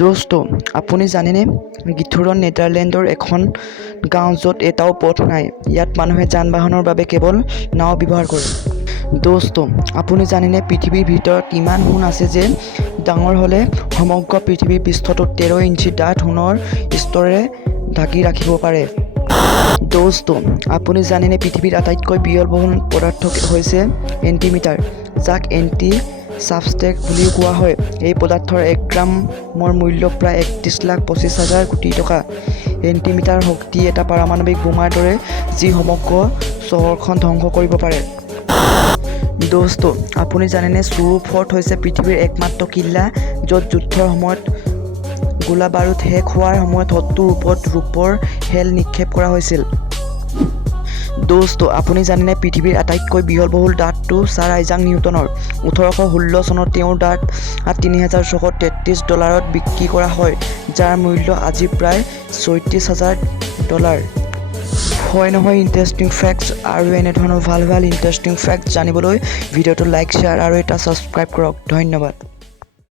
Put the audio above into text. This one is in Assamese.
দোস্ত আপুনি জানেনে গিথুৰত নেদাৰলেণ্ডৰ এখন গাঁও য'ত এটাও পথ নাই। ইয়াত মানুহে যান বাহনৰ বাবে কেৱল নাও ব্যৱহাৰ কৰে। দোস্ত আপুনি জানেনে পৃথিৱীৰ ভিতৰত ইমান সোণ আছে যে ডাঙৰ হ'লে সমগ্ৰ পৃথিৱীৰ পৃষ্ঠটো 13 ইঞ্চি ডাঠ সোণৰ স্তৰেৰে ঢাকি ৰাখিব পাৰে। দোস্ত আপুনি জানেনে পৃথিৱীৰ আটাইতকৈ ব্যয়বহুল পদাৰ্থ হৈছে এণ্টিমিটাৰ, যাক এণ্টি ছাবষ্টেক বুলিও কোৱা হয়। এই পদাৰ্থৰ 1 গ্ৰামৰ মূল্য প্ৰায় 31,25,000 কোটি টকা। এণ্টিমিটাৰ শক্তি এটা পাৰমাণৱিক বোমাৰ দৰে যি সমগ্ৰ চহৰখন ধ্বংস কৰিব পাৰে। দোস্ত আপুনি জানেনে চুৰু ফৰ্ট হৈছে পৃথিৱীৰ একমাত্ৰ কিল্লা য'ত যুদ্ধৰ সময়ত গোলা বাৰুদ শেষ হোৱাৰ সময়ত 70 ওপৰত ৰূপৰ শেল নিক্ষেপ কৰা হৈছিল। দোস্ত আপুনি জানেনে পৃথিৱীৰ আটাইতকৈ ব্যয়বহুল দাঁতটো ছাৰ আইজাক নিউটনৰ। 1816 চনত তেওঁৰ দাঁত $3,633 বিক্ৰী কৰা হয়, যাৰ মূল্য আজি প্ৰায় $36,000। হয় নহয় ইণ্টাৰেষ্টিং ফেক্টছ? আৰু এনেধৰণৰ ভাল ইণ্টাৰেষ্টিং ফেক্টছ জানিবলৈ ভিডিঅ'টো লাইক, শ্বেয়াৰ আৰু এটা ছাবস্ক্ৰাইব কৰক। ধন্যবাদ।